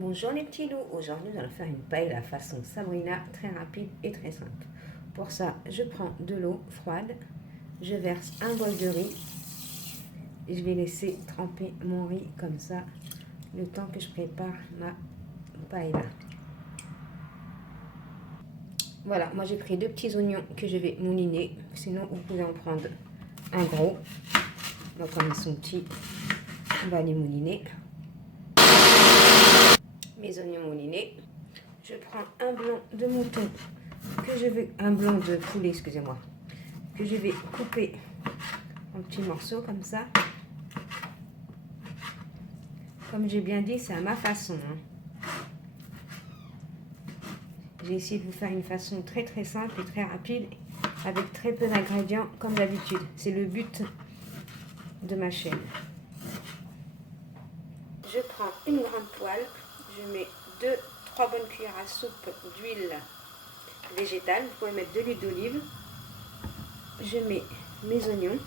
Bonjour les petits loups, aujourd'hui nous allons faire une paella façon Sabrina, très rapide et très simple. Pour ça, je prends de l'eau froide, je verse un bol de riz et je vais laisser tremper mon riz comme ça le temps que je prépare ma paella. Voilà, moi j'ai pris 2 petits oignons que je vais mouliner, sinon vous pouvez en prendre un gros. Donc comme ils sont petits, on va les mouliner. Mes oignons moulinés. Je prends un blanc de mouton que je vais, un blanc de poulet, excusez-moi, que je vais couper en petits morceaux comme ça. Comme j'ai bien dit, c'est à ma façon. J'ai essayé de vous faire une façon très très simple et très rapide, avec très peu d'ingrédients comme d'habitude. C'est le but de ma chaîne. Je prends une grande poêle, je mets 2-3 bonnes cuillères à soupe d'huile végétale. Vous pouvez mettre de l'huile d'olive. Je mets mes oignons.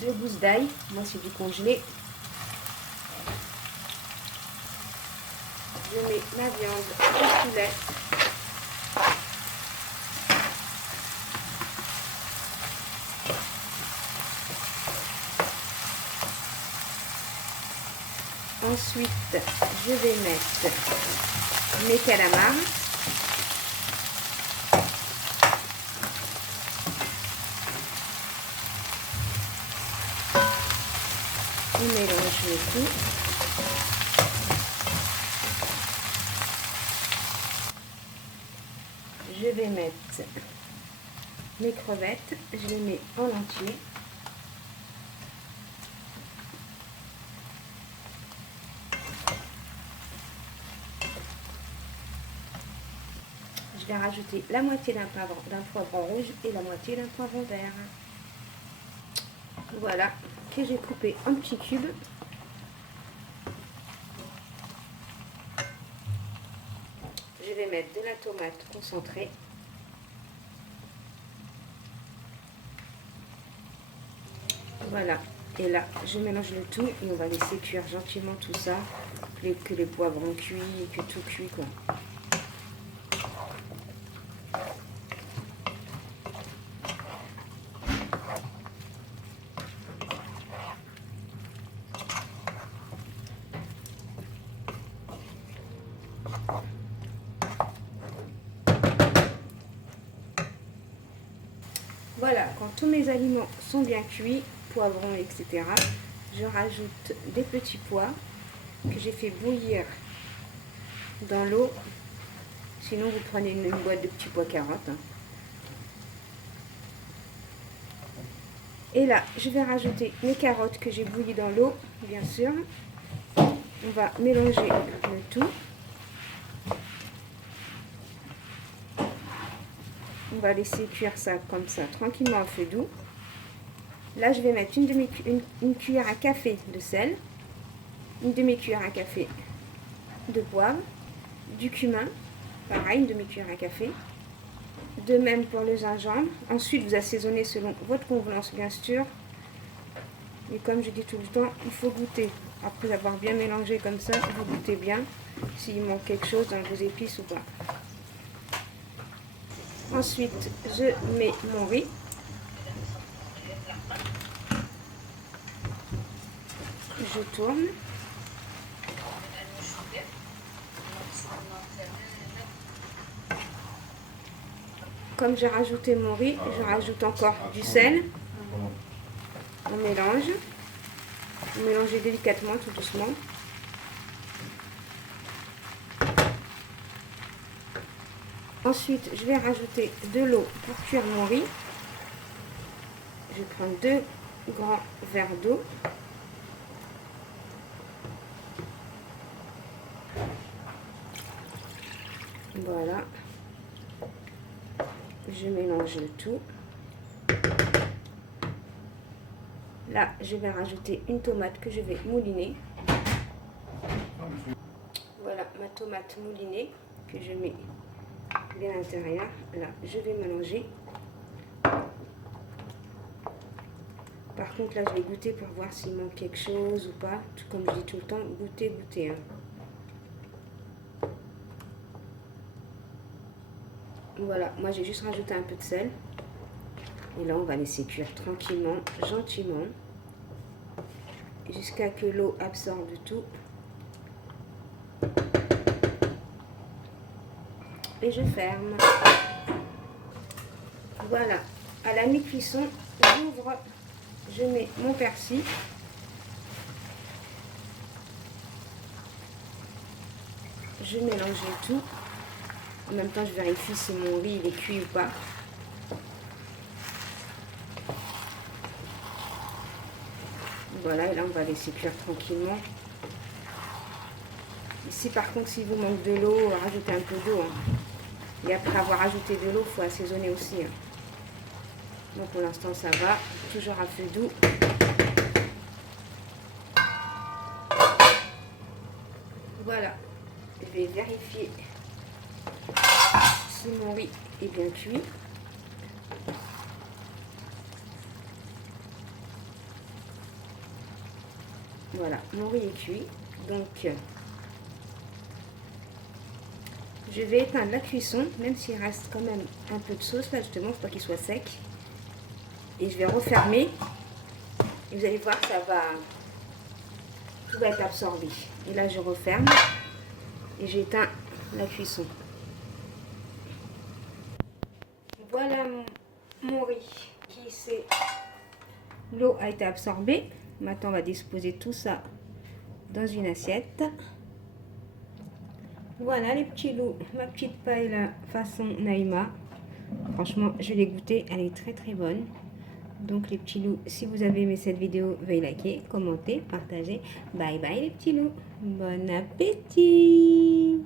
Deux gousses d'ail, moi c'est du congelé. Je mets ma viande de poulet. Ensuite, je vais mettre mes calamars. On mélange le tout. Je vais mettre mes crevettes, je les mets en entier. Je vais rajouter la moitié d'un poivron rouge et la moitié d'un poivron vert. Voilà, que j'ai coupé en petits cubes. Je vais mettre de la tomate concentrée. Voilà, et là, je mélange le tout et on va laisser cuire gentiment tout ça, que les poivrons cuits et que tout cuit quoi. Voilà, quand tous mes aliments sont bien cuits, poivrons, etc., je rajoute des petits pois que j'ai fait bouillir dans l'eau. Sinon, vous prenez une boîte de petits pois carottes. Et là, je vais rajouter mes carottes que j'ai bouillies dans l'eau, bien sûr. On va mélanger le tout. On va laisser cuire ça comme ça, tranquillement à feu doux. Là, je vais mettre une cuillère à café de sel, une demi-cuillère à café de poivre, du cumin, pareil, une demi-cuillère à café. De même pour le gingembre. Ensuite, vous assaisonnez selon votre convenance, bien sûr. Et comme je dis tout le temps, il faut goûter. Après avoir bien mélangé comme ça, vous goûtez bien s'il manque quelque chose dans vos épices ou pas. Ensuite, je mets mon riz. Je tourne. Comme j'ai rajouté mon riz, je rajoute encore du sel. On mélange. Vous mélangez délicatement, tout doucement. Ensuite, je vais rajouter de l'eau pour cuire mon riz. Je prends 2 grands verres d'eau. Voilà. Je mélange le tout. Là, je vais rajouter une tomate que je vais mouliner. Voilà ma tomate moulinée que je mets bien à l'intérieur. Là, je vais mélanger. Par contre, là, je vais goûter pour voir s'il manque quelque chose ou pas. Comme je dis tout le temps, goûter, goûter. Hein. Voilà, moi j'ai juste rajouté un peu de sel. Et là, on va laisser cuire tranquillement, gentiment, jusqu'à que l'eau absorbe tout. Et je ferme. Voilà, à la mi-cuisson, j'ouvre, je mets mon persil. Je mélange tout. En même temps, je vérifie si mon riz il est cuit ou pas. Voilà, et là, on va laisser cuire tranquillement. Ici, par contre, s'il vous manque de l'eau, rajoutez un peu d'eau. Hein. Et après avoir ajouté de l'eau, il faut assaisonner aussi. Hein. Donc, pour l'instant, ça va. Toujours à feu doux. Voilà. Je vais vérifier si mon riz est bien cuit. Voilà, mon riz est cuit. Donc, je vais éteindre la cuisson, même s'il reste quand même un peu de sauce, là justement, il faut pas qu'il soit sec. Et je vais refermer. Et vous allez voir, tout va être absorbé. Et là, je referme et j'éteins la cuisson. Voilà mon riz l'eau a été absorbée. Maintenant, on va disposer tout ça dans une assiette. Voilà les petits loups, ma petite paille là, façon Naïma. Franchement, je l'ai goûtée, elle est très très bonne. Donc les petits loups, si vous avez aimé cette vidéo, veuillez liker, commenter, partager. Bye bye les petits loups, bon appétit!